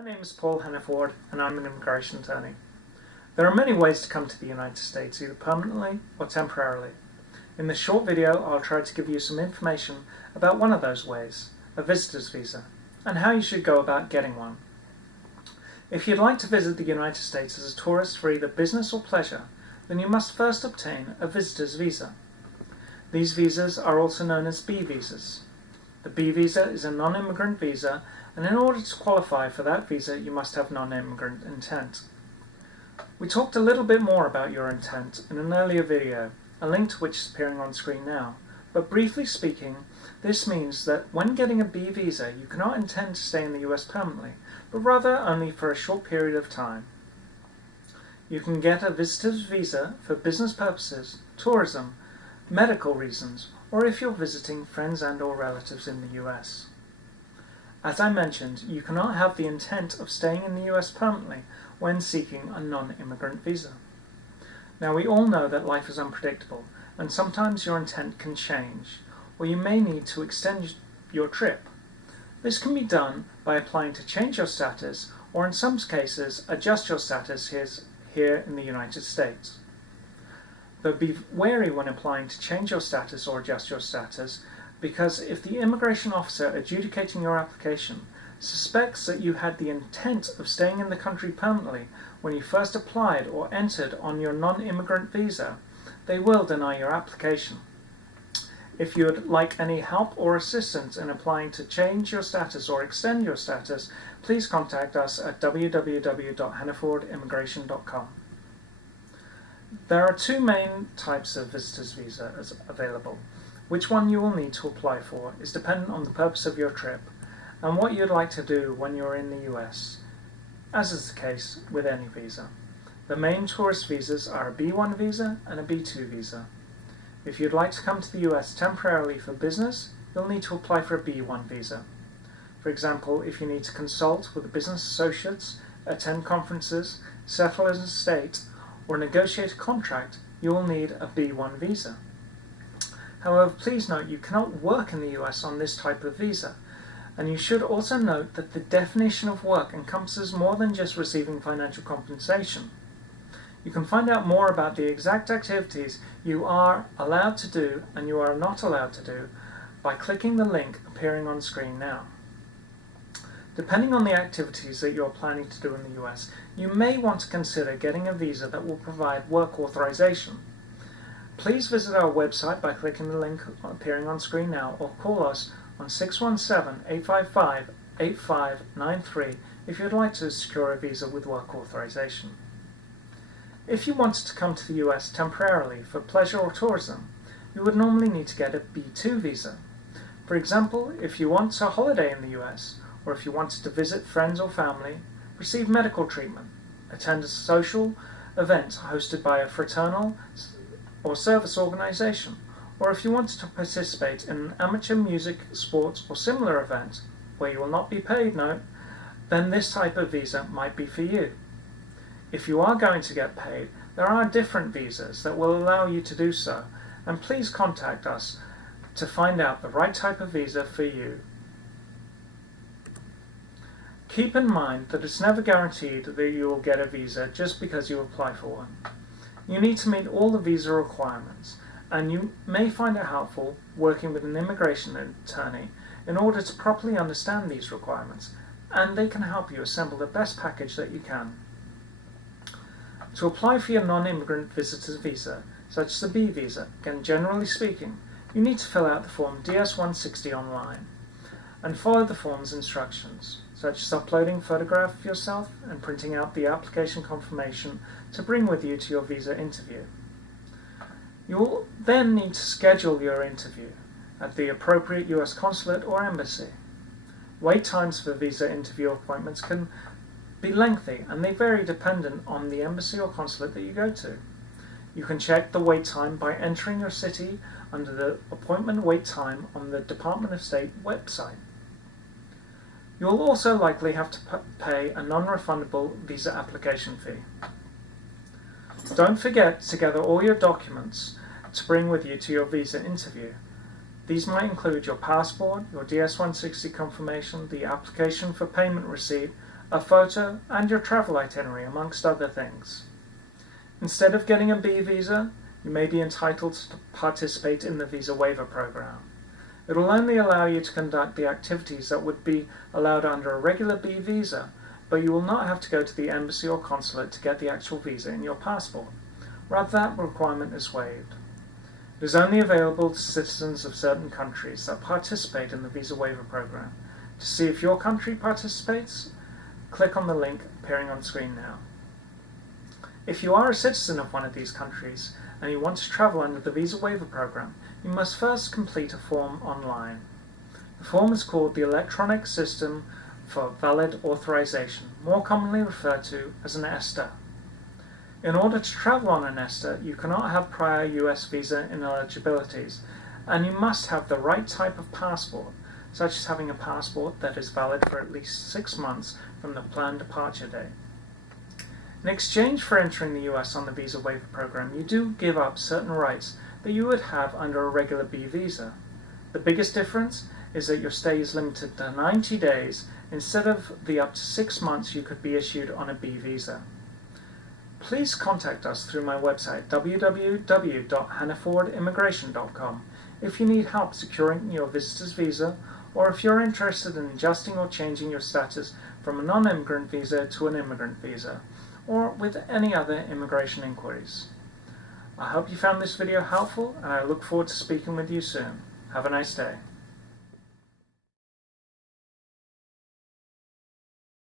My name is Paul Hannaford and I'm an immigration attorney. There are many ways to come to the United States, either permanently or temporarily. In this short video, I'll try to give you some information about one of those ways, a visitor's visa, and how you should go about getting one. If you'd like to visit the United States as a tourist for either business or pleasure, then you must first obtain a visitor's visa. These visas are also known as B visas. The B visa is a non-immigrant visa, and in order to qualify for that visa, you must have non-immigrant intent. We talked a little bit more about your intent in an earlier video, a link to which is appearing on screen now. But briefly speaking, this means that when getting a B visa, you cannot intend to stay in the US permanently, but rather only for a short period of time. You can get a visitor's visa for business purposes, tourism, medical reasons, or if you're visiting friends and/or relatives in the US. As I mentioned, you cannot have the intent of staying in the US permanently when seeking a non-immigrant visa. Now, we all know that life is unpredictable, and sometimes your intent can change, or you may need to extend your trip. This can be done by applying to change your status, or in some cases, adjust your status here in the United States. But be wary when applying to change your status or adjust your status, because if the immigration officer adjudicating your application suspects that you had the intent of staying in the country permanently when you first applied or entered on your non-immigrant visa, they will deny your application. If you would like any help or assistance in applying to change your status or extend your status, please contact us at www.hannafordimmigration.com. There are two main types of visitor's visa available. Which one you will need to apply for is dependent on the purpose of your trip and what you'd like to do when you're in the US, as is the case with any visa. The main tourist visas are a B1 visa and a B2 visa. If you'd like to come to the US temporarily for business, you'll need to apply for a B1 visa. For example, if you need to consult with business associates, attend conferences, settle an estate, or negotiate a contract, you will need a B1 visa. However, please note you cannot work in the US on this type of visa, and you should also note that the definition of work encompasses more than just receiving financial compensation. You can find out more about the exact activities you are allowed to do and you are not allowed to do by clicking the link appearing on screen now. Depending on the activities that you are planning to do in the US, you may want to consider getting a visa that will provide work authorization. Please visit our website by clicking the link appearing on screen now or call us on 617-855-8593 if you'd like to secure a visa with work authorization. If you wanted to come to the US temporarily for pleasure or tourism, you would normally need to get a B2 visa. For example, if you want a holiday in the US, or if you wanted to visit friends or family, receive medical treatment, attend a social event hosted by a fraternal or service organization, or if you wanted to participate in an amateur music, sports, or similar event where you will not be paid, then this type of visa might be for you. If you are going to get paid, there are different visas that will allow you to do so, and please contact us to find out the right type of visa for you. Keep in mind that it's never guaranteed that you will get a visa just because you apply for one. You need to meet all the visa requirements, and you may find it helpful working with an immigration attorney in order to properly understand these requirements, and they can help you assemble the best package that you can. To apply for your non-immigrant visitor's visa, such as the B visa, again generally speaking, you need to fill out the form DS-160 online and follow the form's instructions, such as uploading a photograph of yourself and printing out the application confirmation to bring with you to your visa interview. You will then need to schedule your interview at the appropriate US consulate or embassy. Wait times for visa interview appointments can be lengthy, and they vary dependent on the embassy or consulate that you go to. You can check the wait time by entering your city under the appointment wait time on the Department of State website. You will also likely have to pay a non-refundable visa application fee. Don't forget to gather all your documents to bring with you to your visa interview. These might include your passport, your DS-160 confirmation, the application for payment receipt, a photo, and your travel itinerary, amongst other things. Instead of getting a B visa, you may be entitled to participate in the visa waiver program. It will only allow you to conduct the activities that would be allowed under a regular B visa, but you will not have to go to the embassy or consulate to get the actual visa in your passport. Rather, that requirement is waived. It is only available to citizens of certain countries that participate in the visa waiver program. To see if your country participates, click on the link appearing on screen now. If you are a citizen of one of these countries and you want to travel under the visa waiver program, you must first complete a form online. The form is called the Electronic System for Valid Authorization, more commonly referred to as an ESTA. In order to travel on an ESTA, you cannot have prior US visa ineligibilities, and you must have the right type of passport, such as having a passport that is valid for at least 6 months from the planned departure date. In exchange for entering the US on the visa waiver program, you do give up certain rights that you would have under a regular B visa. The biggest difference is that your stay is limited to 90 days instead of the up to 6 months you could be issued on a B visa. Please contact us through my website www.hannafordimmigration.com if you need help securing your visitor's visa, or if you're interested in adjusting or changing your status from a non-immigrant visa to an immigrant visa, or with any other immigration inquiries. I hope you found this video helpful, and I look forward to speaking with you soon. Have a nice day.